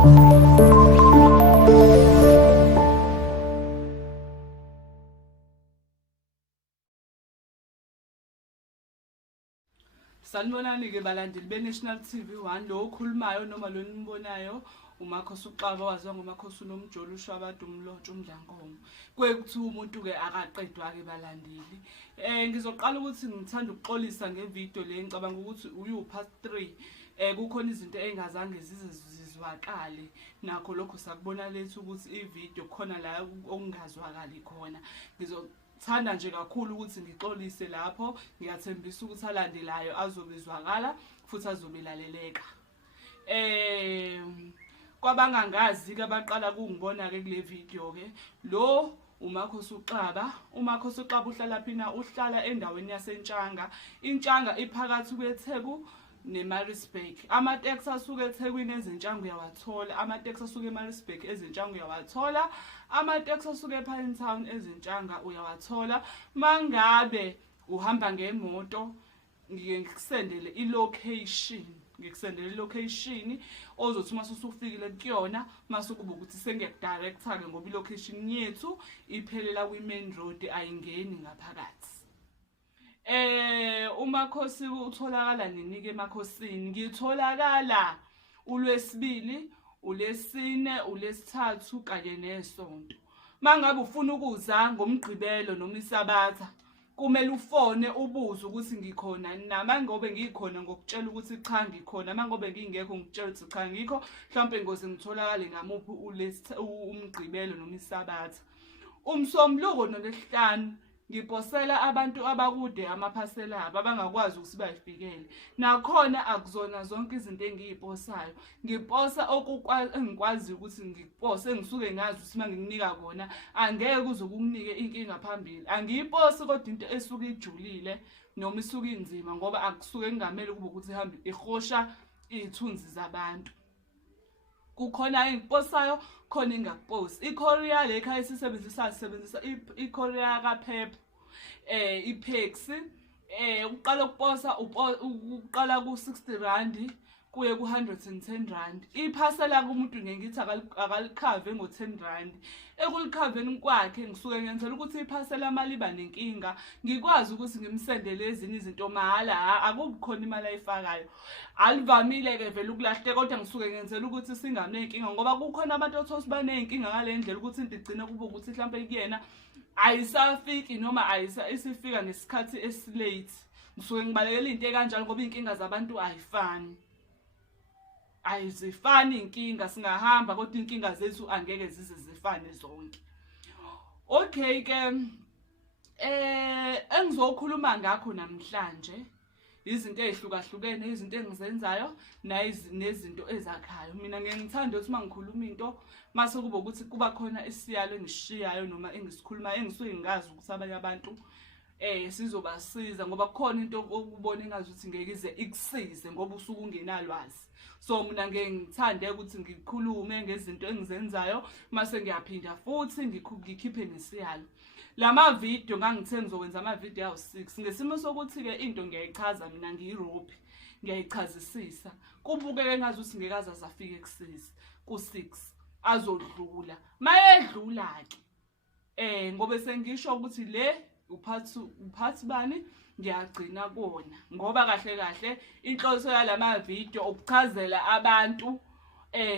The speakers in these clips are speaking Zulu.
Sanibonani-ke balandeli be-National TV1 lo okhulumayo noma lo nimbonayo uMakhosi uXaba waziwa ngoMakhosi uNomjolo uShwabadu uMlontsha uMdlankomo. Kwekuthiwa umuntu-ke akaqedwa-ke balandeli. Ngizoqala ukuthi ngithanda ukuxolisa ngevidiyo le ngicabanga ukuthi uyu-part 3. Kukhona izinto engazange zizwakale nakho lokho sakubona lethu ukuthi ividiyo khona la okungazwakali khona. Thanda nje kakhulu ukuthi ngixolise lapho, ngiyathembisa ukuthi alandelayo azobezwakala futhi azobelaleleka. Kwabangangazi-ke abaqala kungibona-ke kule video-ke, lo uMakhosi uXaba. uMakhosi uXaba uhlala phina, uhlala endaweni yaseNtshanga. iNtshanga iphakathi kweTheku neMaritzburg. Amateksi asuke eThekwini eziNtshanga uyawathola, amateksi asuke eMaritzburg eziNtshanga uyawathola, amateksi asuke ePinetown eziNtshanga uyawathola. Mangabe uhamba ngemoto ngike ngikusendele ilocation, ozothi mase usufikile kuyona mase kuba ukuthi sengiyakudirecta-ke ngoba ilocation yethu iphelela kwi-main road ayingeni ngaphakathi. uMakhosi utholakala nini-ke emakhosini? Ngitholakala uLwesibili, uLesine, uLesithathu kanye neSonto. Mangabe ufuna ukuza ngoMgqibelo noma iSabatha kumele ufone ubuze ukuthi ngikhona na. Mangobe ngikhona ngokutshela ukuthi cha ngikhona, mangobe ngingekho ngikutshela ukuthi cha ngikho, mhlawumbe ngoze ngitholakale ngamuphi uMgqibelo noma iSabatha. UMsombuluko noLesihlanu ngiposela abantu abakude amaphasela abo abangakwazi ukuthi bayifikele. Nakhona akuzona zonke izinto engiyiposayo, ngiposa engikwazi ukuthi ngikupose, engisuke ngazi ukuthi mangikunika kona angeke uzokunike inkinga phambili. Angiyiposi kodwa into esuke ijulile noma isuke inzima ngoba akusuke ngingamele kube ukuthi ihambe ihosha izithunzi zabantu. Kukhona engiposayo khona engakuposi. iCourier le ekhaya sisebenzisa iCourier kaPep, iPaxi. Uqala ukuposa uqala ku-R60 kuye ku-R110. Iphasela kumuntu ngithi akalikhave ngo-R10. Ekulikhaveni kwakhe ngisuke ngenzela ukuthi iphasela imali iba nenkinga, ngikwazi ukuthi ngimsendele ezinye izinto mahhala, akubikhona imali ayifakayo. Alivamile-ke vele ukulahle kodwa ngisuke ngenzela ukuthi singanenkinga ngoba kukhona abantu othola baney'nkinga ngale ndlela ukuthi into igcina kube ukuthi mhlawumbe kuyena ayisafiki noma isifika ngesikhathi esilate. Ngisuke ngibalekela into ekanjalo ngoba iy'nkinga zabantu ayifani, ayizifani inkinga. Singahamba kodwa inkinga zethu angeke zize zifane zonke. Okay-ke, engizokhuluma ngakho namhlanje izinto ezihlukahlukene, izinto engizenzayo nezinto ezakhayo. Mina ngithanda ukuthi mangikhuluma into mase kuba ukuthi kuba khona isiyalo engishiyayo noma engisikhulumayo engisuke ngazi ukuthi abanye abantu sizobasiza ngoba kukhona into okubona engazi ukuthi ngeke ize ikusize ngoba usuke ungenalwazi. So mina ngithande ukuthi ngikhulume ngezinto engizenzayo mase ngiyaphinda futhi ngikhiphe nesiyalo. Lama video ngangithe ngizokwenza ama video awu6 ngesimo sokuthi-ke into ngiyayichaza mina ngiyiRopi, ngiyayichazisisa. Kubukeke ngazi ukuthi ngeke azafike ku6 azodlula. Mayedlula-ke ngoba sengisho ukuthi le uphathi bani ngiyagcina kona ngoba kahle kahle inhloso yalama video ukuchazela abantu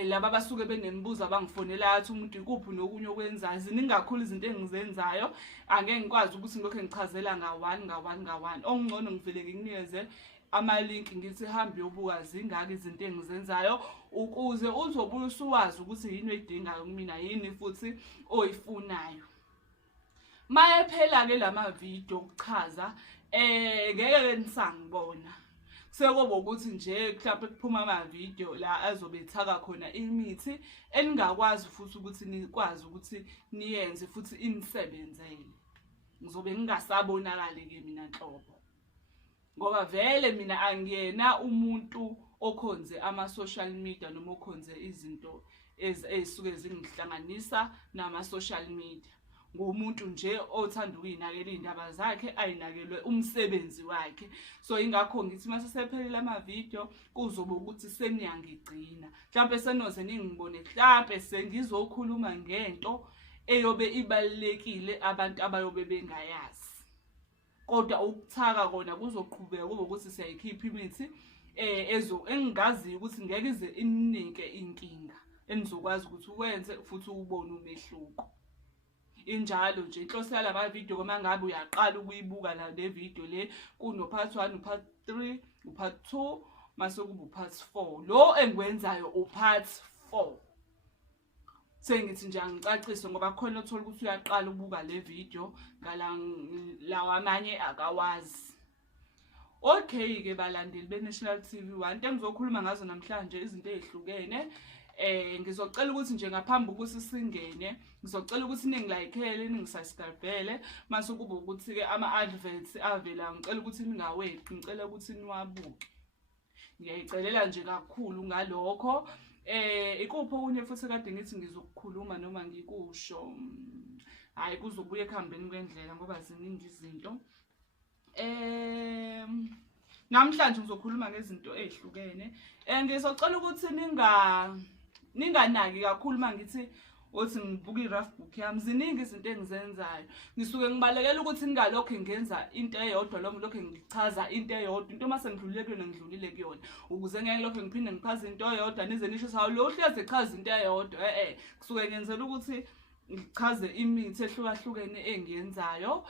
laba basuke benemibuzo abangifonela athi umuntu ikuphi nokunye okwenzayo. Ziningi kakhulu izinto engizenzayo, angeke ngikwazi ukuthi ngilokho ngichazela nga1. Okungcono ngivele ngikunikeze ama-link ngithi hambe uyobuka zingaki izinto engizenzayo ukuze uzobuya usuwazi ukuthi yini oyidingayo kumina, yini futhi oyifunayo. Maye phela-ke lama video ukuchaza ngeke nisangibona. Sekuba ukuthi nje mhlawumbe kuphuma ama video la azobe ethaka khona imithi eningakwazi futhi ukuthi nikwazi ukuthi niyenze futhi inisebenzele. Ngizobe ngingasabonakali-ke mina nhlobo ngoba vele mina angiyena umuntu okhonze ama-social media noma okhonze izinto ezisuke zingihlanganisa nama-social media. ngomuntu nje othanda ukuyinakela iy'ndaba zakhe ayinakelwe umsebenzi wakhe. So ingakho ngithi mase sephelile ama-video kuzobe ukuthi seniyangigcina, mhlampe senoze ningibone mhlampe sengizokhuluma ngento eyobe ibalulekile abantu abayobe bengayazi, kodwa ukuthaka kona kuzoqhubeka kube ukuthi siyayikhipha imithi engingaziyo ukuthi ngeke ize ininike inkinga enizokwazi ukuthi ukwenze futhi ubone umehluko. Injalo nje inhloso yalama video uma ngabe uyaqala ukuyibuka la le video le kuno part 1 part 3 part 2 mase kuba part 4, lo engikwenzayo upart 4. Sengithi nje angicacise ngoba khona uthola ukuthi uyaqala ukubuka le video lawa amanye akawazi. Okay ke balandeli beNational TV1, into engizokhuluma ngazo namhlanje izinto ezihlukene. Ngizocela ukuthi nje ngaphambi ukuthi singene ngizocela ukuthi ningilikeele ningisubscribele mase kube ukuthi ke ama-adverts avela ngicela ukuthi ningaweqi, ngicela ukuthi niwabuke. Ngiyayicelela nje kakhulu ngalokho. Ikuphi okunye futhi kade ngithi ngizokukhuluma noma ngikusho, hayi kuzobuye ekuhambeni kwendlela ngoba ziningi izinto. Namhlanje ngizokhuluma ngezinto ezihlukene. Ngizocela ukuthi ninganaki kakhulu mangithi othi ngibuka i-rough book yami, ziningi izinto engizenzayo. Ngisuke ngibalekela ukuthi ngingalokho ngenza into eyodwa lo lokho ngichaza into eyodwa, into mase ngidlulile kuyona ngidlulile kuyona, ukuze ngeke lokho ngiphinde ngichaze into eyodwa nize nisho sawo lo uhleze echaza into eyodwa. Kusuke ngenzela ukuthi ngichaze imithi ehlukahlukene engiyenzayo,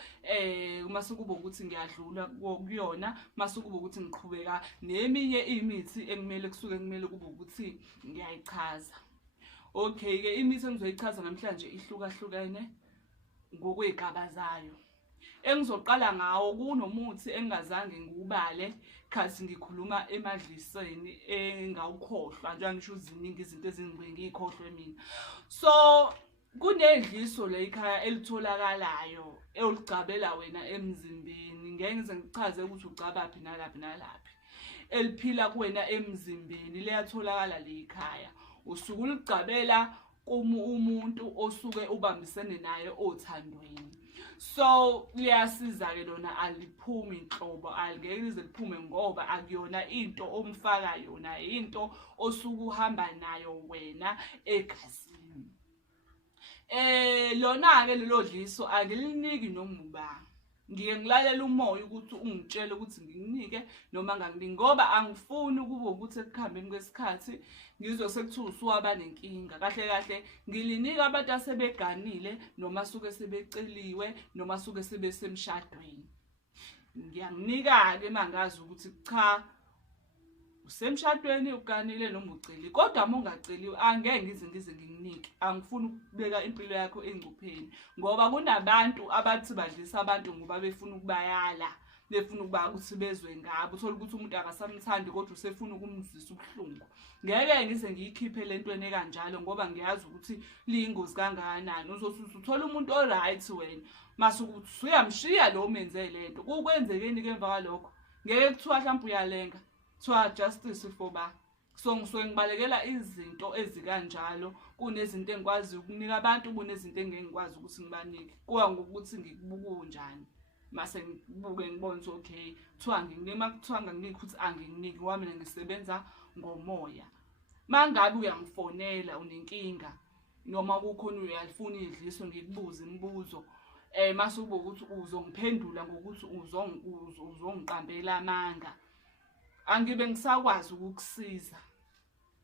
mase kube ukuthi ngiyadlula kuyona, mase kube ukuthi ngiqhubeka neminye imithi ekumele kube ukuthi ngiyayichaza. Okay ke imithi engizoyichaza namhlanje ihlukahlukene ngokwegaba zayo. Engizoqala ngawo kunomuthi engazange ngiubale khathi ngikhuluma emadliseni engawukhohlwa, njengoba ngisho ziningi izinto ezingibeke ngikhohlwe mina. So kunedliso la ekhaya elitholakalayo eligcabela wena emzimbeni, ngeke ngize ngichaze ukuthi ugcabaphi nalaphi nalaphi, eliphila kuwena emzimbeni liyatholakala la ekhaya. Usuke uligcabela umuntu osuke ubambisene naye othandweni. So liyasiza ke lona, aliphumi inhlobo, alingeke lize liphume ngoba akuyona into omfaka yona, into osuke uhamba nayo wena egazini. Lona ke lelo dliso angiliniki noma ubani, ngike ngilalela umoya ukuthi ungitshele ukuthi nginginike noma nganginiki, ngoba angifuni ukuba ukuthi ekuhambeni kwesikhathi ngizose kuthiwa usuwaba nenkinga. Kahle kahle ngilinika abantu asebeganile noma suke sebeceliwe noma suke sebesemshadweni. Ngiyanginika ke mangazi ukuthi cha usemshadweni uganile noma uceli, kodwa uma ungaceliwe angeke ngize nginginike. Angifuni ukubeka impilo yakho engcupheni ngoba kunabantu abathi badlisa abantu ngoba befuna ukubayala, befuna ukuba ukuthi bezwe ngabo. Uthola ukuthi umuntu akasamthandi kodwa usefuna ukumzwisa ubuhlungu. Ngeke ngize ngiyikhiphe lentweni ekanjalo ngoba ngiyazi ukuthi liyingozi kangakanani. Uzothola umuntu oright wena mase ukuthi uyamshiya lo menze lento, kukwenzekeni ke emva kwalokho ngeke kuthiwa mhlawumbe uyalenga kuthiwa justice for ba. So ngisuke ngibalekela izinto ezikanjalo, kunezinto engikwazi ukunika abantu, kunezinto engeke ngikwazi ukuthi ngibanike. Kuya ngokuthi ngikubuka njani, mase ngibuke ngibone ukuthi okay kuthiwa nginginike, kuthiwa nginginike ukuthi anginginiki ngoba mina ngisebenza ngomoya. Mangabe uyangifonela unenkinga noma kukhona uyalifuna idliso ngikubuze imibuzo, mase ube ukuthi uzongiphendula ngokuthi uzongiqambela amanga, angibe ngisakwazi ukukusiza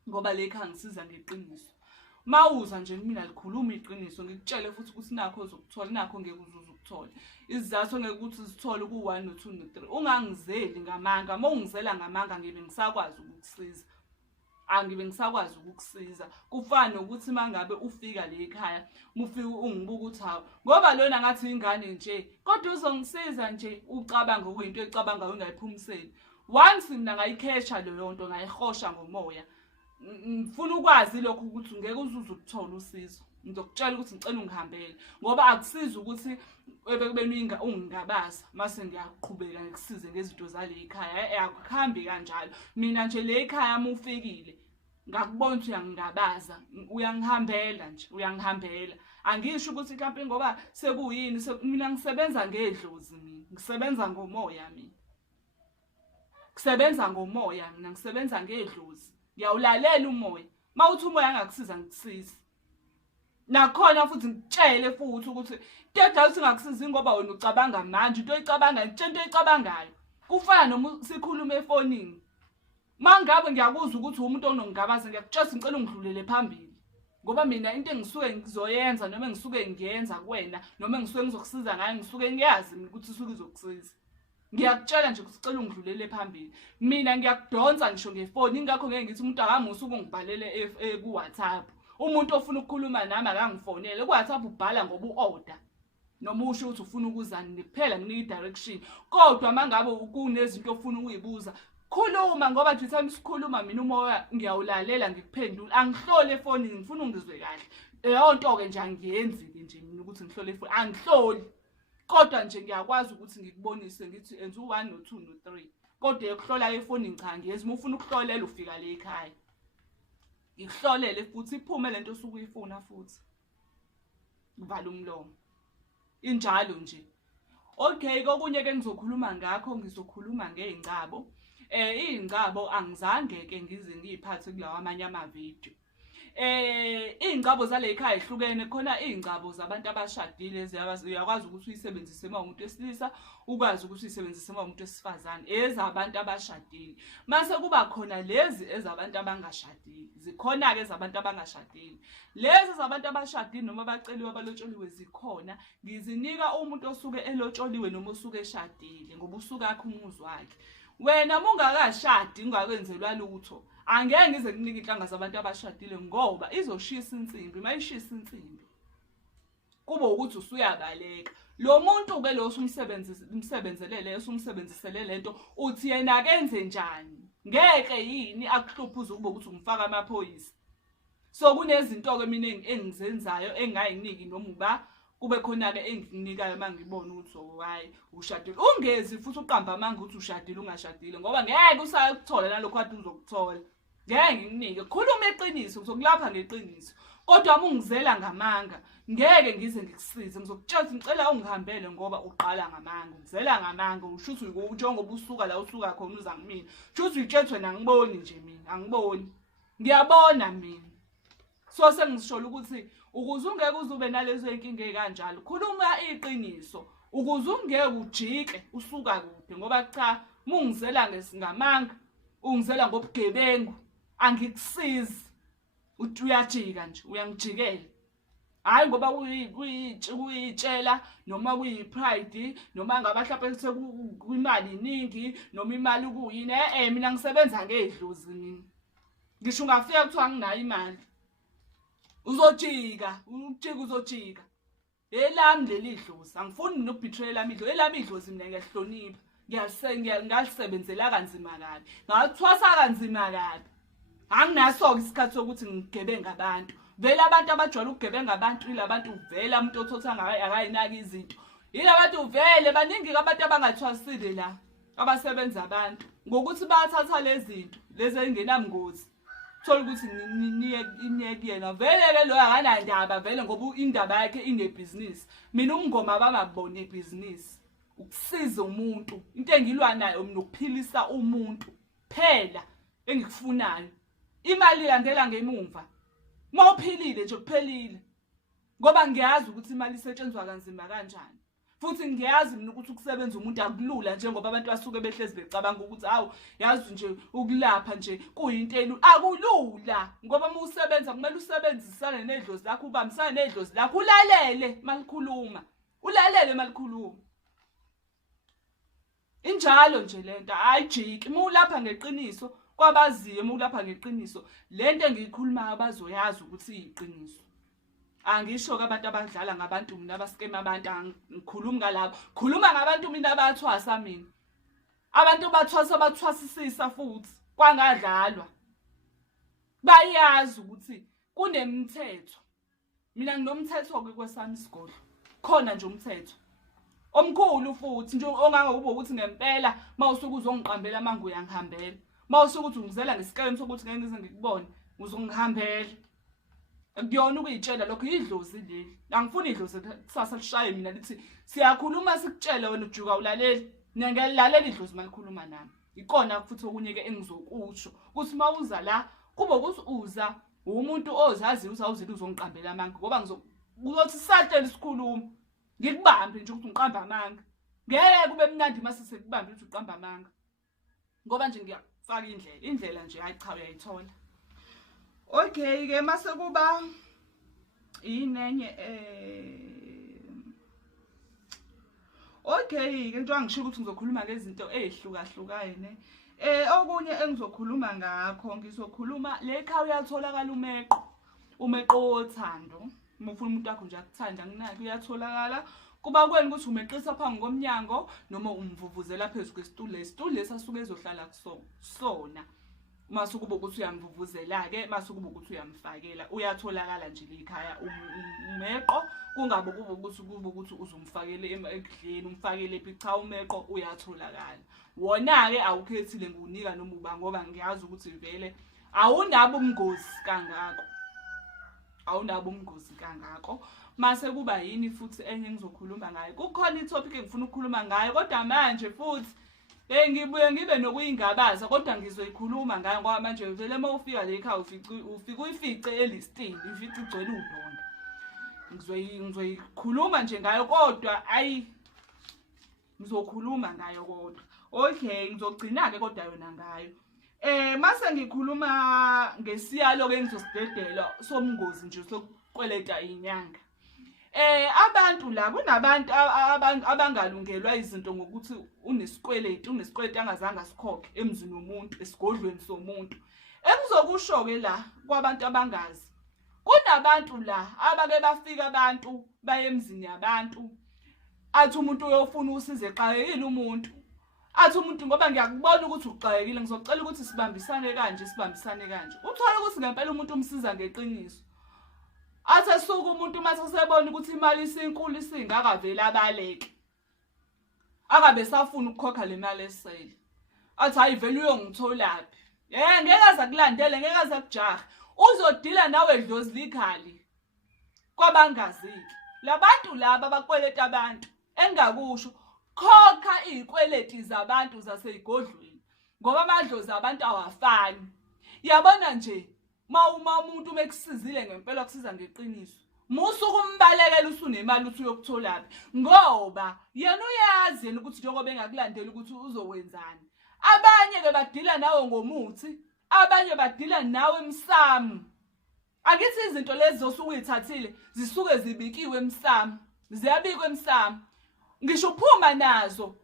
ngoba lekha ngisiza ngeqiniso. Mawuza nje mina likhuluma iqiniso, ngikutshele futhi ukuthi nakho uzokuthola, nakho ngeke uzuze ukuthola. Izizathu ngeke ukuthi uzithole ku1 no 2 no 3. Ungangizeli ngamanga, mawungizela ngamanga ngibe ngisakwazi ukukusiza, angibe ngisakwazi ukukusiza. Kufana nokuthi mangabe ufika la ekhaya mufika ungibuka ukuthi hawo ngoba lona ngathi ingane nje kodwa uzongisiza nje, ucabanga ukuyinto ecabangayo ungayiphumiseli. Once mina ngayikhesha leyo nto ngayihosha ngomoya, ngifuna ukwazi lokho ukuthi ngeke uzuze ukuthola usizo. Ngizokutshela ukuthi ngicela ungihambele ngoba akusiza ukuthi ebekubeni ungingabaza mase ngiyaqhubeka ngikusize ngezinto zale ekhaya. Akuhambi kanjalo. Mina nje le ekhaya mufikile ngakubona ukuthi uyangingabaza, uyangihambela nje, uyangihambela. Angisho ukuthi mhlawumbe ngoba sekuyini, mina ngisebenza ngedlozi mina, ngisebenza ngomoya mina. Ngisebenza ngomoya mina, ngisebenza ngedlozi. Ngiyawulalela umoya. Mawuthi umoya angakusiza ngikusiza. Nakhona futhi ngitshele futhi ukuthi tedla uthi ngakusiza ngoba wena ucabanga manje, into oyicabanga, into oyicabangayo. Kufana noma sikhuluma efonini. Mangabe ngiyakuzwa ukuthi umuntu onongigabaza, ngiyakutshela ngicela ungidlulele phambili. Ngoba mina into engisuke ngizoyenza noma engisuke ngiyenza kuwena noma engisuke ngizokusiza ngayo, ngisuke ngiyazi ukuthi usuke izokusiza. Ngiyakutshela nje ukuthi cela ungidlulele phambili. Mina ngiyakudonsa ngisho ngefoni, ingakho ngeke ngithi umuntu akamusuke ungibhalele ku WhatsApp. Umuntu ofuna ukukhuluma nami akangifonele ku WhatsApp, ubhala ngoba u-order. Noma usho ukuthi ufuna ukuzani kuphela nginika i-direction. Kodwa mangabe kunezinto ofuna ukuyibuza, khuluma ngoba nje time sikhuluma mina umoya ngiyawulalela ngikuphendula. Angihlole efonini, ngifuna ungizwe kahle. Leyo nto ke nje angiyenzi nje mina ukuthi ngihlole efoni, angihloli. Kodwa nje ngiyakwazi ukuthi ngikubonise ngithi enza u1 no2 no3. Kodwa ukuhlola efonini cha ngiyezi, uma ufuna ukuhlolela ufika le ekhaya. Ngikuhlolele futhi iphume lento osuke uyifuna futhi. Ngivala umlomo. Injalo nje. Okay, kokunye ke ngizokhuluma ngakho, ngizokhuluma ngeingcabo. Ingcabo angizange ke ngize ngiyiphathe kulawa amanye amavideo. Ingcabo zale ekhaya ihlukene, khona ingcabo zabantu abashadile uyakwazi ukuthi uyisebenzise uma umuntu wesilisa, ukwazi ukuthi uyisebenzise uma umuntu wesifazane, ezabantu abashadile. Mase kuba khona lezi ezabantu abangashadile. Zikhona ke ezabantu abangashadile. Lezi ezabantu abashadile noma abaceliwe abalotsholiwe zikhona. Ngizinika umuntu osuke elotsholiwe noma osuke eshadile ngoba usuke akho umuzi wakhe. Wena mungakashadi ungakwenzelwa lutho, angeke ngize nginike inhlanga zabantu abashadile ngoba izoshisa insimbi. Mayishisa insimbi kube ukuthi usuyabaleka. Lo muntu ke lo umsebenzelele, umsebenzisele lento, uthi yena kenze njani? Ngeke yini akuhluphuza ukuba ukuthi umfaka amaphoyisa. So kunezinto ke mina engizenzayo engayiniki noma uba kube khona ke enginikayo mangibona ukuthi hayi ushadile. Ungezi futhi uqamba amanga ukuthi ushadile ungashadile ngoba ngeke usayokuthola nalokho kade uzokuthola. Ngeke ngikunike, khuluma iqiniso, ngizokulapha ngeqiniso. Kodwa uma ungizela ngamanga, ngeke ngize ngikusize. Ngizokutshela ukuthi ngicela ungihambele ngoba uqala ngamanga. Ngizela ngamanga, usho ukuthi njengoba usuka la usuka khona uza kumina. Usho ukuthi uyitshethwe nangiboni nje mina, angiboni. Ngiyabona mina. So sengishola ukuthi ukuze ungeke uzube nalezo inkinga ekanjalo, khuluma iqiniso. Ukuze ungeke ujike usuka kude ngoba cha mungizela ngesingamanga, ungizela ngobugebengu, angikusizi. Uthi uyajika nje, uyangijikela. Hayi ngoba kuyitshela noma kuyipride noma ngaba mhlawumbe kwimali iningi noma imali kuyini. Mina ngisebenza ngedlozi mina. Ngisho ungafika kuthiwa anginayo imali, uzojika, uzojika. Elami leli dlozi, angifuni nokubetray lami idlozi. Elami idlozi mina ngiyahlonipha. Ngiyalisebenzela kanzima kabi. Ngathwasa kanzima kabi. Anginaso isikhathi sokuthi ngigebenga abantu. Vele abantu abajwayele ukugebenga abantu ilabantu vele umuntu othotha akayinaki izinto. Yilabantu vele baningi abantu abangathwasile la abasebenza abantu ngokuthi bayathatha lezi zinto lezi engenamngozi. Thola ukuthi iniyeke yena vele ke lo akanandaba vele ngoba indaba yakhe inebhizinisi. Mina umngoma bangabona ibhizinisi ukusiza umuntu, into engilwa nayo mina ukuphilisa umuntu phela engikufunayo. Imali ilandela ngemumva. Mawuphilile nje kuphelile. Ngoba ngiyazi ukuthi imali isetshenzwa kanzima kanjani. Futhi ngiyazi mina ukuthi ukusebenza umuntu akulula njengoba abantu basuke behlezi becabanga ukuthi hawu yazi nje ukulapha nje kuyinto akulula ngoba uma usebenza kumele usebenzisane nedlozi lakho, ubambisane nedlozi lakho, ulalele malikhuluma, ulalele malikhuluma. Injalo nje lento ayijiki. Uma ulapha ngeqiniso kwabaziyo, uma ulapha ngeqiniso lento engiyikhulumayo bazoyazi ukuthi iyiqiniso. Angisho ke abantu abadlala ngabantu mina abaskema abantu, ngikhuluma ngalabo. Khuluma ngabantu mina abathwasa mina. Abantu bathwasa bathwasisisa futhi kwangadlalwa. Bayazi ukuthi kunemithetho. Mina nginomthetho ke kwesami isigolo. Khona nje umthetho omkhulu futhi nje ongangokuba ukuthi ngempela mawusuke uzongiqambela manje uyangihambela. Mawusuke ukuthi ungizela ngesikele sokuthi ngeke ngize ngikubone. uzongihambela. Akuyona ukuyitshela lokho idlozi leli. Angifuni idlozi kusasa lishaye mina lithi siyakhuluma sikutshela wena ujuka ulaleli. Ngiyalalela idlozi malikhuluma nami. Ikona futhi okunye-ke engizokusho ukuthi mawuza la kube ukuthi uza umuntu ozazi uzawuzile uzongiqambela amanga ngoba uzothi sisatshela isikhuluma ngikubambe nje ukuthi ngiqamba amanga. Ngeke kube mnandi mase sekubambe ukuthi uqamba amanga. Ngoba nje ngiyafaka indlela nje hayi cha uyayithola. Okay ke mase kuba inenye okay ke njengoba ngisho ukuthi ngizokhuluma ngezinto ezihlukahlukene. Okunye engizokhuluma ngakho ngizokhuluma le ekhaya uyatholakala umeqo wothando. Uma ufuna umuntu wakho nje akuthanda nginaki uyatholakala. Kuba kweni ukuthi umeqisa phansi ngomnyango noma umvuvuzela phezulu kwesitulo lesitulo lesasuke ezohlala kusona. Mase kuba ukuthi uyamvuvuzela ke mase kuba ukuthi uyamfakela uyatholakala nje lekhaya umeqo kungabe kuba ukuthi uzumfakele ekudleni umfakele ephi cha umeqo uyatholakala. Wona ke awukhethile ngunika noma uba ngoba ngiyazi ukuthi vele awunabo umngozi kangako. Mase kuba yini futhi enye ngizokhuluma ngayo. Kukhona itopic engifuna ukukhuluma ngayo kodwa manje futhi ngibuye ngibe nokuyingabaza kodwa ngizoyikhuluma ngayo ngoba manje vele mawufika la ekhaya ufika uyifice elistini ufice igcwele udonga. Ngizoyikhuluma nje ngayo kodwa ngizokhuluma ngayo kodwa. Okay ngizogcina ke kodwa yona ngayo. Mase ngikhuluma ngesiyalo ke ngizosidedela somngozi nje sokukweleta inyanga. Abantu la kunabantu abangalungelwa izinto ngokuthi unesikweleti angazange asikhokhe emzini womuntu esigodlweni somuntu. Engizokusho ke la kwabantu abangazi. Kunabantu la abake bafika abantu baye emzini yabantu. Athi umuntu uyofuna usize exakekile umuntu. Athi umuntu ngoba ngiyakubona ukuthi uxakekile ngizocela ukuthi sibambisane kanje. Uthola ukuthi ngempela umuntu umsiza ngeqiniso. Athe suku umuntu mase sebona ukuthi imali isinkulu isingakavela abaleke. Akabe safuna ukukhokha le mali esele. Athi hayi vele uyongitholaphi. Ngeke aza kulandele ngeke aza kujaha. Uzodila nawe edlozi likhali. Kwabangaziki. Labantu laba abakweleta abantu engakusho khokha izikweleti zabantu zaseygodlweni ngoba amadlozi abantu awafani. Yabona nje umuntu mekusizile ngempela kusiza ngeqiniso. Musuku umbalekela usunemali uthi uyokutholaphi ngoba yena uyazi ukuthi njengoba engakulandela ukuthi uzowenzani. Abanye ke badila nawe ngomuthi, abanye badila nawe emsamo. Akithi izinto lezi zosuku uyithathile zisuke zibikiwe emsamo. Ziyabikwa emsamo. Ngisho uphuma nazo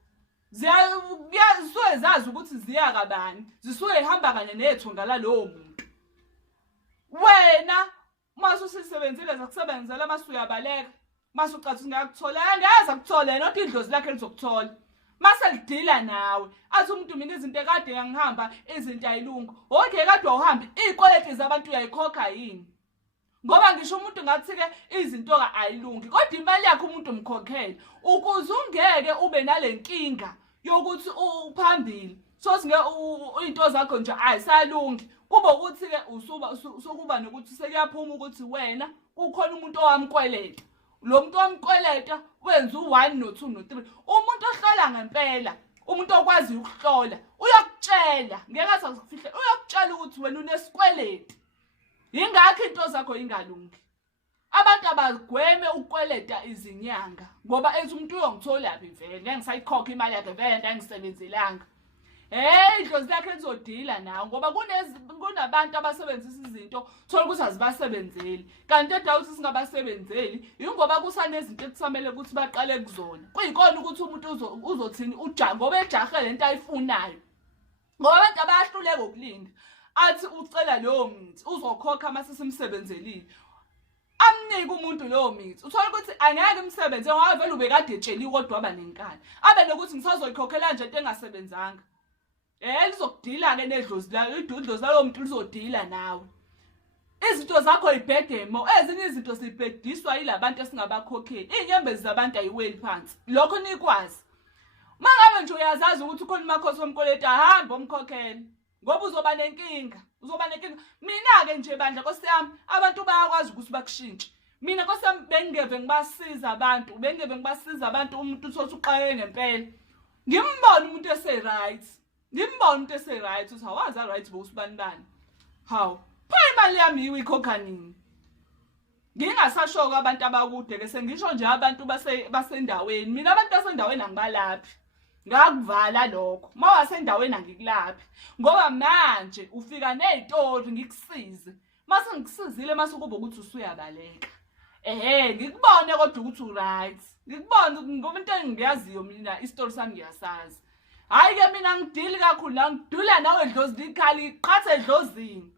zisuke zazi ukuthi ziya kabani. Zisuke ihamba kanye nethunga lalowo muntu. Wena mase usisebenzile zakusebenzela mase uyabaleka mase ucathi ngiyakuthola ngeze akuthole not idlozi lakhe lizokuthola mase lidila nawe athi umuntu mina izinto ekade ngihamba izinto ayilungu. Okay kade uhamba izikweleti zabantu uyayikhokha yini ngoba ngisho umuntu ngathi ke izinto ka ayilungi kodwa imali yakhe umuntu umkhokhela ukuze ungeke ube nalenkinga yokuthi uphambili so singe into zakho nje ayisalungi. Kuba ukuthi ke usukuba nokuthi sekuyaphuma ukuthi wena kukhona umuntu owamkweleta. Lo muntu owamkweleta wenza u1 no2 no3. Umuntu ohlola ngempela, umuntu okwazi ukuhlola, uyakutshela, ngeke asakufihle, uyakutshela ukuthi wena unesikweleti. Ingakho into zakho ingalungi. Abantu abagweme ukukweleta izinyanga ngoba ethi umuntu uyongitholaphi vele, ngeke ngisayikhokha imali yakhe vele ngisengenzelanga. Idlozi lakhe lizodila nawe ngoba kunabantu abasebenzisa izinto thola ukuthi azibasebenzeli. Kanti edwa ukuthi singabasebenzeli ingoba kusanezinto ekusamele ukuthi baqale kuzona. Kuyikona ukuthi umuntu uzothini ujaha ngoba ejahe lento ayifunayo. Ngoba abantu abayahluleka ukulinda. Athi ucela leyo mithi uzokhokha mase simsebenzelile. Amnika umuntu leyo mithi. Uthola ukuthi angeke imsebenze ngoba vele ubekade etsheliwe kodwa aba nenkani. Abe nokuthi ngisazokhokhela nje into engasebenzanga. Lizokudila ke nedlozi la idlozi lalo muntu lizodila nawe. Izinto zakho ibhedemo ezinye izinto sibhediswa yilabantu esingabakhokheli. Inyembezi zabantu ayiweli phansi. Lokho nikwazi. Mangabe nje uyazazi ukuthi ukhona imakhosi omkoleta hamba umkhokhela. ngoba uzoba nenkinga. Mina-ke nje bandla Nkosi yami, abantu bayakwazi ukuthi bakushintshe. Mina Nkosi yami bengingeve ngibasiza abantu, umuntu uthothi uqayeke ngempela. Ngimbone umuntu ese-right. Uthi hawazi a-right bosibani bani. Hawu, pha imali yami yiwe ikhokha nini? Ngingasasho-ke abantu abakude-ke sengisho nje abantu basendaweni. Mina abantu basendaweni angibalaphi. Ngakuvala lokho. Uma wasendaweni angikulaphi. Ngoba manje ufika nezitori ngikusize. Mase ngikusizile mase kube ukuthi usuyabaleka. Ngikubone kodwa ukuthi u-right. Ngikubone ngoba into engiyaziyo mina isitori sami ngiyasazi. Hayi-ke mina ngidili kakhulu la ngidula nawe dlozi likhali iqhathe edlozini.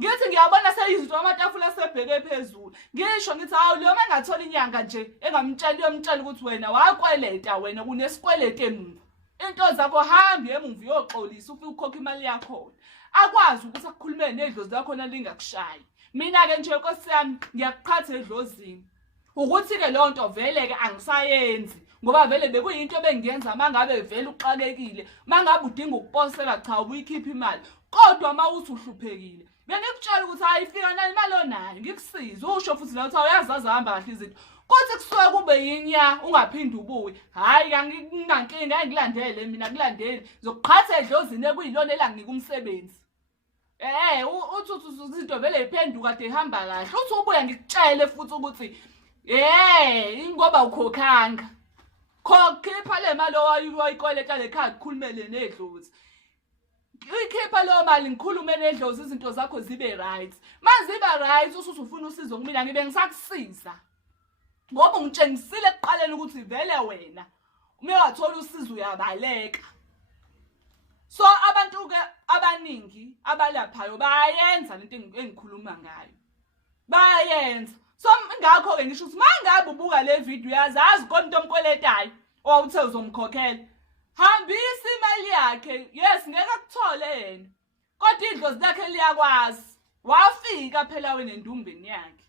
Ngithi ngiyabona seyizinto amatafula sebheke phezulu. Ngisho ngithi hawu leyo mengathola inyanga nje uyomtshela ukuthi wena wakweleta wena kunesikwelete emuva. Into zakho hambi emuva uyoxolisa ufike ukhokha imali yakho. Akwazi ukuthi akukhulume nedlozi lakho lingakushayi. Mina-ke nje Nkosi yami ngiyakuqhatha edlozini. Ukuthi-ke leyo nto vele-ke angisayenzi. Ngoba vele bekuyinto bengiyenza mangabe vele uxakekile. Mangabe udinga ukuposela cha ubuyikhipha imali. Kodwa mawuthi uhluphekile. Bengikutshela ukuthi hayi fika nani imali onayo ngikusize. Usho futhi la uthi uyazazi hamba kahle izinto. Kuthi kusuke kube yinya ungaphindi ubuye. Hayi nginankinga ngilandele mina kulandeli. Zokuqhatha edlozini ekuyilona elanginika umsebenzi. Uthi izinto vele iphenduka kade ihamba kahle. Uthi ubuya ngikutshele futhi ukuthi ingoba ukhokhanga. Khipha le mali owayikoleta lekhaya kukhulumele nedlozi. Ikhipha leyo mali ngikhulume nedlozi izinto zakho zibe right. Maziba right usuthi ufuna usizo kumina ngibe ngisakusiza. Ngoba ngitshengisile ekuqaleni ukuthi vele wena uma wathola usizo uyabaleka. So abantu-ke abaningi abalaphayo bayayenza lento engikhuluma ngayo. Bayayenza. So ngakho-ke ngisho ukuthi mangabe ubuka le video uyazazi konke omkweletayo owawuthe uzomkhokhela. Hambisa imali yakhe. Yes, ngeke akuthole yena. Kodwa idlozi lakhe liyakwazi. Wafika phela wena endumbeni yakhe.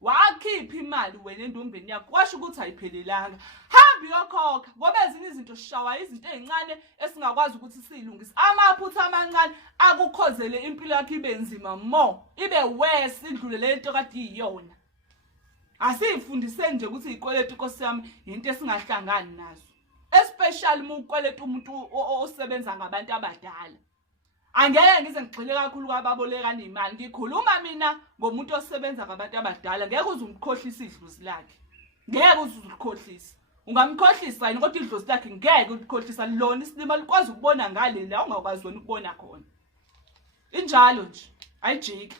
Wakhipha imali wena endumbeni yakhe. Kwasho ukuthi ayiphelelanga. Hambi yokhokha. Ngoba ezinye izinto sishawa izinto ezincane esingakwazi ukuthi silungise. Amaphutha amancane akukhozele impilo yakhe ibe nzima ibe worse idlule lento kade iyona. Asifundise nje ukuthi izikweletu Nkosi yami into esingahlangani nazo. Especially uma ukweleta umuntu osebenza ngabantu abadala. Angeke ngize ngigxile kakhulu kwababolekana imali. Ngikhuluma mina ngomuntu osebenza ngabantu abadala. Ngeke uze umkhohlise idlozi lakhe. Ngeke uze ulikhohlise. Ungamkhohlisa yini kodwa idlozi lakhe ngeke ulikhohlisa lona isilima likwazi ukubona ngale la ungakwazi wena ukubona khona. Injalo nje. Ayijiki.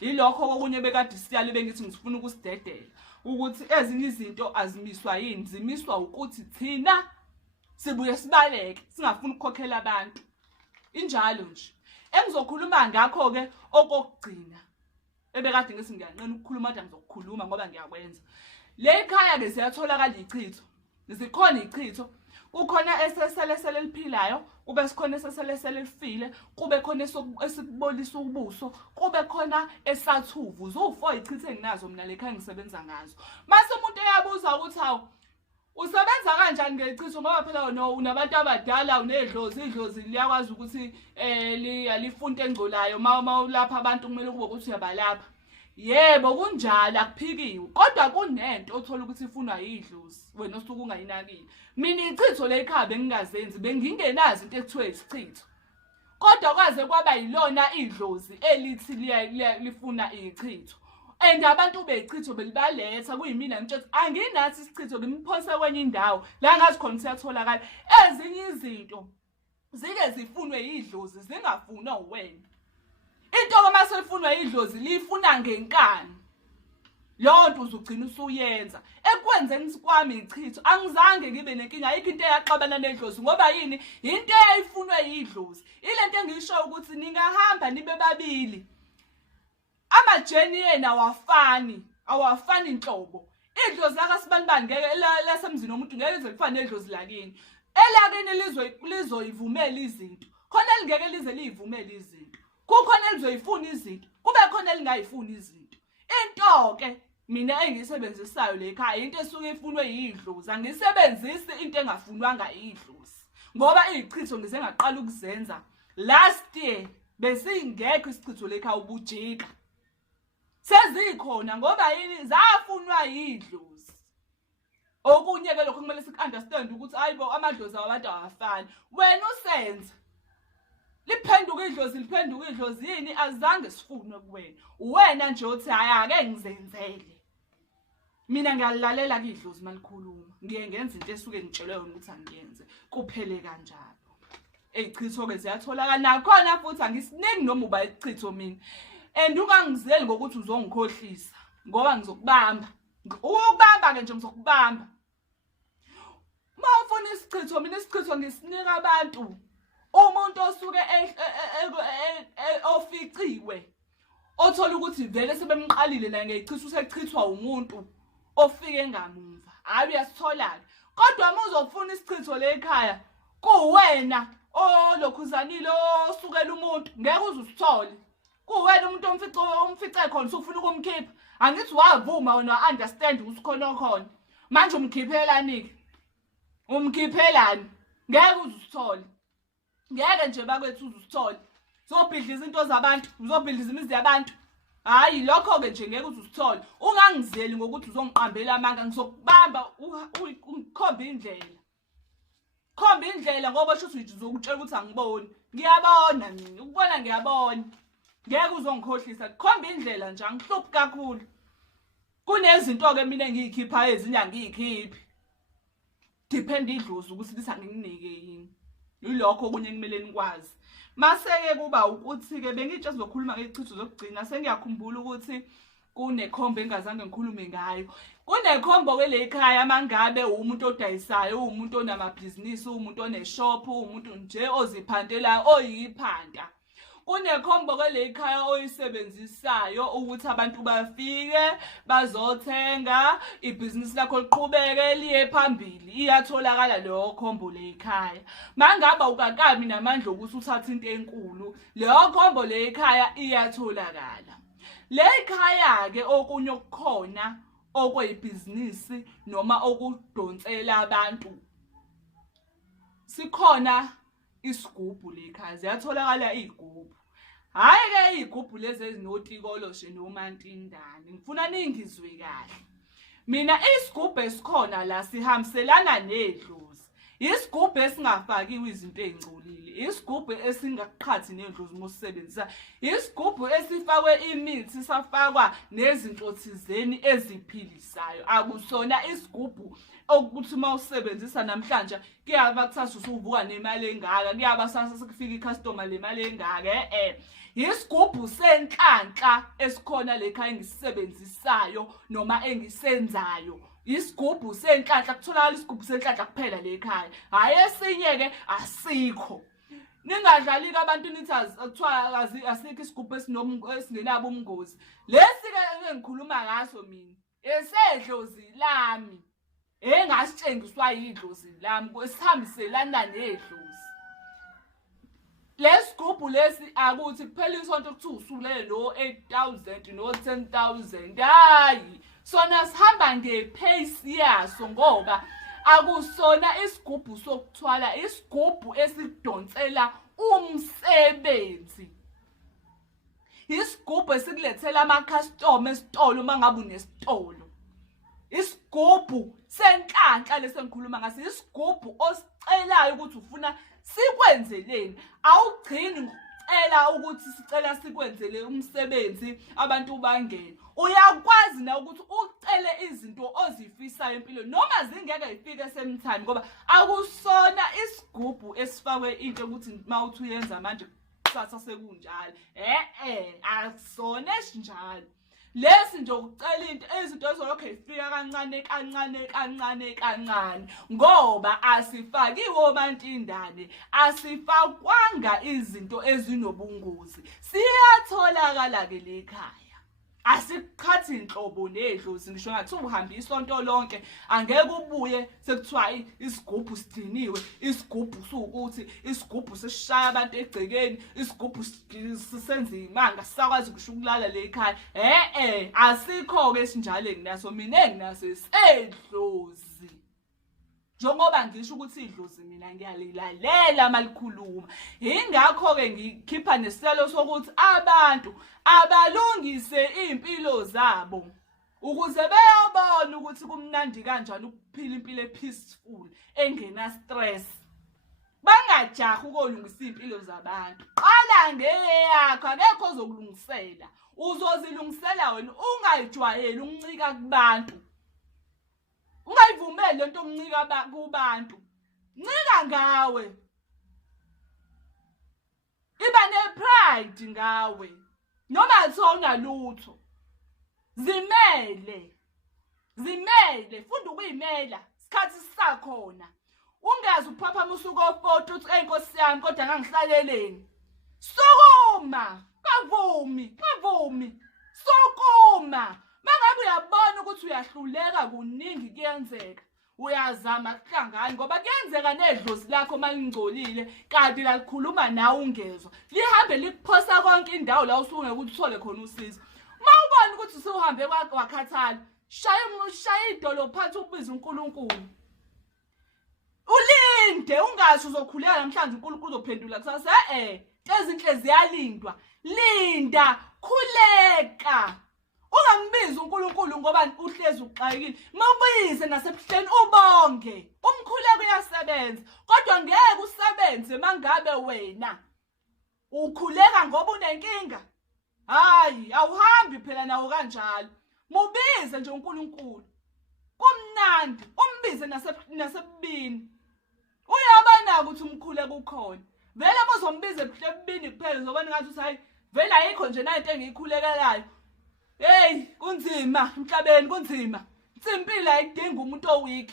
Yilokho okunye bekade siyale bengithi ngifuna ukusidedela ukuthi ezinye izinto azimiswa yini zimiswa ukuthi thina sibuye sibaleke singafuni ukukhokhela abantu. Injalo nje. Engizokhuluma ngakho-ke okugcina ebekade ngithi ngiyanqena ukukhuluma kodwa ngizokukhuluma ngoba ngiyakwenza. Le khaya-ke ziyatholakala ichitho. Zikhona ichitho. Kukhona eseselesele eliphilayo, kube sikhona eseselesele elifile, kube khona esikubolisa ubuso, kube khona esathuvu. Zo4 ichitho enginazo mina lekhaya ngisebenza ngazo. Mase umuntu eyabuza ukuthi hawu usebenza kanjani ngechitho ngoba phela unabantu abadala unedlozi, idlozi liyakwazi ukuthi lifunte engcolayo uma ulapha abantu kumele kube ukuthi uyabalapha. Yebo kunjalo akuphikiwe kodwa kunento othola ukuthi ifunwa yidlozi wena osuke ungayinakile. Mina ichitho lekhaya bengingazenzi bengingenazi into ekuthiwa isichitho. Kodwa kwaze kwaba yilona idlozi elithi lifuna ichitho. And abantu bechitho belibaletha kuyimina ngitsho anginathi isichitho ngimphose kwenye indawo la ngathi khona siyatholakala. Ezinye izinto zike zifunwe yidlozi zingafunwa uwena. Into uma sefunwa idlozi lifuna ngenkani. Lo nto uzugcina usuyenza. Ekwenzeni kwami ichitho angizange ngibe nenkinga ayikho into eyaxabana nedlozi ngoba yini into eyayifunwe yidlozi. Ilento engisho ukuthi ningahamba nibe babili. Amajeni yena awafani inhlobo. Idlozi lakasibanibani ngeke lasemzini womuntu ngeke lize kufane nedlozi lakini. Elakini lizoyivumela izinto. Khona elingeke lize liyivumela izinto. Kukhona elizoyifuna izinto, kube khona elingayifuni izinto. Into-ke mina engisebenzisayo lekhaya into esuke ifunwe yidlozi, angisebenzisi into engafunwanga yidlozi. Ngoba izichitho ngize ngaqala ukuzenza last year besingekho isichitho lekhaya ubujika. Sezikhona ngoba yini zafunwa yidlozi. Okunye ke lokho kumele sikunderstand ukuthi ayibo amadlozi abantu awafani. Wena usenze liphenduka idlozi yini azange sifunwe kuwena. Wena nje uthi hayi ake ngizenzele. Mina ngiyalalela idlozi malikhuluma. Ngiye ngenza into esuke ngitshelwe yona ukuthi angiyenze. Kuphele kanjalo. Eyichitho ke ziyatholakala nakhona futhi angisiningi noma uba ichitho mina. And ungangizeli ngokuthi uzongikhohlisa ngoba ngizokubamba. Ukubamba ke nje ngizokubamba. Mawufuna isichitho mina isichitho ngisinika abantu. Umuntu osuke oficiwe othola ukuthi vele sebemqalile la ngechitho usechithwa umuntu ofike ngamumva. Hayi uyasithola. Kodwa uma uzofuna isichitho lekhaya kuwena olokhuzanile osukela umuntu ngeke uzusithole. Kuwena umuntu umfice khona usufuna ukumkhipha. Angithi wavuma wena understand ukuthi khona. Manje umkhiphelani ke? Umkhiphelani? Ngeke uzusithole. Ngeke nje bakwethu uzusithole. Uzobhidliza izinto zabantu, uzobhidliza imizi yabantu. Hayi lokho ke nje ngeke uzusithole. Ungangizeli ngokuthi uzongiqambela amanga ngizokubamba ukhomba indlela. Khomba indlela ngoba sho ukuthi uzokutshela ukuthi angiboni. Ngiyabona mina, ukubona ngiyabona. Ngeke uzongikhohlisa. Khomba indlela nje angihluphi kakhulu. Kunezinto ke mina engiyikhipha ezinye angiyikhiphi. Depend idlozi ukuthi lisanginike yini. Yilokho okunye kumele nikwazi. Maseke kuba ukuthi ke bengitshe sizokhuluma ngechitho zokugcina sengiyakhumbula ukuthi kunekhombo engazange ngikhulume ngayo. Kunekhombo ke lekhaya mangabe umuntu odayisayo, umuntu onamabhizinisi, umuntu oneshop, umuntu nje oziphantela oyiphanda. Kunekhombo ke lekhaya oyisebenzisayo ukuthi abantu bafike bazothenga ibhizinisi lakho liqhubeke liye phambili. Iyatholakala leyo khombo lekhaya. Mangaba ukakami namandla ukuthi uthathe into enkulu, leyo khombo lekhaya iyatholakala. Lekhaya ke okunye okukhona okwebhizinisi noma okudonsela abantu. Sikhona isigubhu lekhaya ziyatholakala izigubhu. Hayi ke izigubhu lezi ezinotikolo she nomantindane. Ngifuna ningizwe kahle. Mina isigubhu esikhona la sihamselana nedlozi. Isigubhu esingafakiwe izinto ezingcolile. Isigubhu esingaqhathi nedlozi mosebenzisa. Isigubhu esifakwe imithi safakwa nezinto thizeni eziphilisayo. Akusona isigubhu ukuthi mawusebenzisa namhlanje kuyaba kuthatha usuvuka nemali engaka, kuyaba sasa sekufika icustomer lemali engaka. Isigubhu senhlanhla esikhona lekhaya engisisebenzisayo noma engisenzayo. Isigubhu senhlanhla kutholakala isigubhu senhlanhla kuphela lekhaya. Hayi esinye ke asikho. Ningadlali ke abantu nithi akuthiwa asikho isigubhu esingenabo ubungozi. Lesi ke engikhuluma ngaso mina esedlozi lami. Engasitshengiswa yidlozi lami kwesihambiselana nedlozi. Lesigubhu lesi akuthi kuphela isonto ukuthi usulele no 8,000 no 10,000. Hayi sona sihamba ngepace yaso ngoba akusona isigubhu sokuthwala, isigubhu esidonsela umsebenzi. Isigubhu esikulethela ama-customer esitolo mangabe unesitolo. Isigubhu senhlanhla lesengikhuluma ngaso, isigubhu osicelayo ukuthi ufuna sikwenzeleni. Awugcini ngicela ukuthi sicela sikwenzele umsebenzi abantu bangene. Uyakwazi na ukuthi ucele izinto ozifisayo empilweni noma zingeke zifike sometime ngoba akusona isigubhu esifakwe into ukuthi mawuthi uyenza manje kusasa sekunjalo. Akusona esinjalo. Lesi nje ukucela into izinto ezolokho ifika kancane ngoba asifakiwe omantindane, asifakwanga izinto ezinobungozi. Siyatholakala ke lekhaya. Asikhathi inhlobo nedlozi ngisho ngathi uhamba isonto lonke angeke ubuye sekuthiwa isigubhu sidiniwe, isigubhu sukuthi, isigubhu sesishaya abantu egcekeni, isigubhu sisenza imanga sisakwazi ngisho ukulala lekhaya. Asikho ke sinjalo enginaso mina enginaso esedlozi. njengoba ngisho ukuthi idlozi mina ngiyalilalela malikhuluma. Ingakho-ke ngikhipha nesicelo sokuthi abantu abalungise iy'mpilo zabo ukuze beyobona ukuthi kumnandi kanjani ukuphila impilo peaceful engena stress. Bangajahi ukolungisa iy'mpilo zabantu. Qala ngeyakho, akekho ozokulungisela. Uzozilungisela wena, ungayijwayeli ukuncika kubantu. Ungayivumeli lento yokuncika kubantu. Ncika ngawe. Iba ne-pride ngawe. Noma kuthiwa unalutho. Zimele. Funda ukuyimela. Isikhathi sisakhona. Ungazi uphaphama usuku ofoto uthi Nkosi yami kodwa ngangihlaleleni. Sukuma. Kavumi. Sukuma. Mangabe uyabona ukuthi uyahluleka kuningi kuyenzeka. Uyazama kuhlangana ngoba kuyenzeka nedlozi lakho malingcolile kanti lalikhuluma nawe ungezwa. Lihambe likuphosa konke indawo la usungeke uthole khona usizo. Mawubona ukuthi usuhambe wakhathala, shaya idolo phansi ubiza uNkulunkulu. Ulinde ungasho uzokhuleka namhlanje uNkulunkulu uzophendula kusasa. Ezinhle ziyalindwa. Linda, khuleka. Ungambizi uNkulunkulu ngoba uhlezi uxakile. Mabuyize nasebuhleni ubonge. Umkhuleko uyasebenza. Kodwa ngeke usebenze mangabe wena ukhuleka ngoba unenkinga. Hayi, awuhambi phela nawo kanjalo. Mubize nje uNkulunkulu. Kumnandi, umbize nasebubini. Uyabona ukuthi umkhuleko ukhona. Vele bozombize ebubini kuphela uzobona ngathi uthi hayi, vele ayikho nje nayo into engiyikhulekelayo. Kunzima emhlabeni kunzima. Impilo ayidingi umuntu oweak.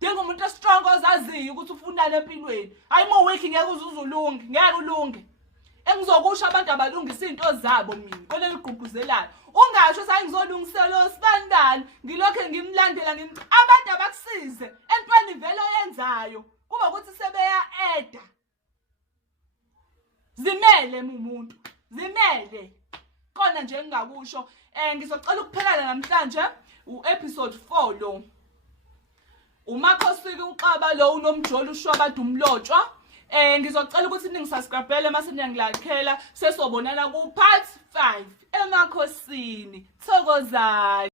Dinga umuntu strong ozaziyo ukuthi ufunani empilweni. Hayi mo weak ngeke uzulunge, ngeke ulunge. Engizokusho abantu abalungisa izinto zabo mina. Kole ligqugquzelayo. Ungasho sayingizolungisela osibandani, ngilokho ngimlandela abantu abakusize entweni vele oyenzayo. Kuba ukuthi sebeya eda. Zimele umuntu. Zimele. Kona nje engingakusho ngizocela ukuphelana namhlanje episode 4 lo. uMakhosini uXaba lo unomjolo uShwabada umlotshwa. Ngizocela ukuthi ningisubscribe mase niyangilakela sesobonana ku part 5 eMakhosini. Thokozani.